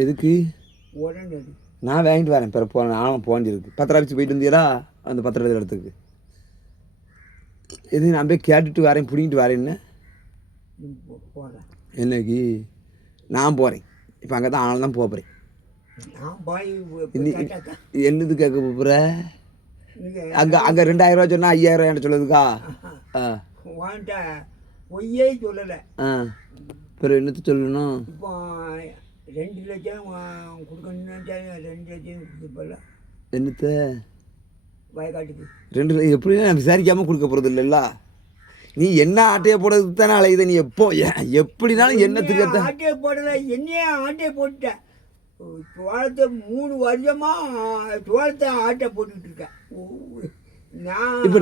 எதுக்கு நான் வாங்கிட்டு வரேன் பிற போன நானும் போஞ்சிருக்கு பத்திரம் அடிச்சு போயிட்டு இருந்தீங்களா அந்த பத்திரம் இடத்துக்கு எது நான் போய் கேட்டுட்டு வரேன் பிடிங்கிட்டு வரேன்னு என்னைக்கு நான் போகிறேன் இப்போ அங்கே தான் ஆனாலும் தான் போகிறேன் என்னது கேட்க போகிற அங்கே 2000 ரூபா சொன்னால் 5000 என்ன சொல்லுதுக்கா பொய்யே சொல்லலை பிறகு என்னத்து சொல்லணும் இப்போ 2 லட்சம் கொடுக்கணும்னு 2 லட்சம் கொடுப்பல என்னத்த வயக்காட்டுக்கு 2 எப்படி நான் விசாரிக்காமல் கொடுக்க போகிறது இல்லைல்ல நீ என்ன ஆட்டையை போடுறதுக்கு தானே அலையுத நீ எப்படினாலும் என்னத்துக்கு ஆட்டையை போடல என்னையே ஆட்டையை போட்டுட்டேன் சோளத்தை 3 வருஷமாக சோளத்தை ஆட்டை போட்டுக்கிட்டு இருக்கேன் இப்போ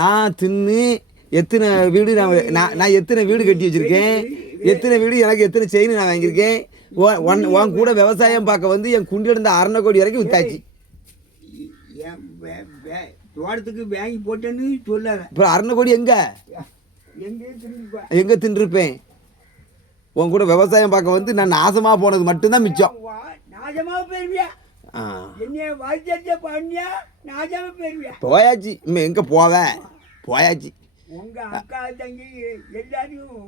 நான் தின்னு எத்தனை வீடு நான் எத்தனை வீடு கட்டி வச்சுருக்கேன் எத்தனை வீடு எனக்கு எத்தனை செயின் நான் வாங்கியிருக்கேன் உன் கூட விவசாயம் பார்க்க வந்து என் குண்டி இருந்த 600 கோடி வரைக்கும் வித்தாச்சு தோட்டத்துக்கு வாங்கி போட்டேன்னு சொல்லாத இப்போ 600 கோடி எங்கே தின்றுப்பேன் உன் கூட விவசாயம் பார்க்க வந்து நான் நாசமாக போனது மட்டும்தான் மிச்சம் நாசமாக போயிருவியா என்ன வாழ்க்கை பண்ணியா நாசமாக போயிருவியா போயாச்சு இன்னும் எங்கே போயாச்சு உங்கள் அக்கா தங்கி எல்லாரையும்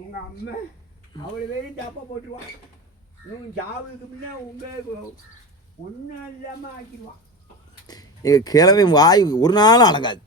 உங்கள் அம்மா அவ்வளோ பேரும் தப்பா போட்டுருவான் சாவுக்கு முன்னே உங்களுக்கு ஒன்றும் இல்லாமல் ஆக்கிடுவான் எங்கள் கிழமை வாய் ஒரு நாளும் அடங்காது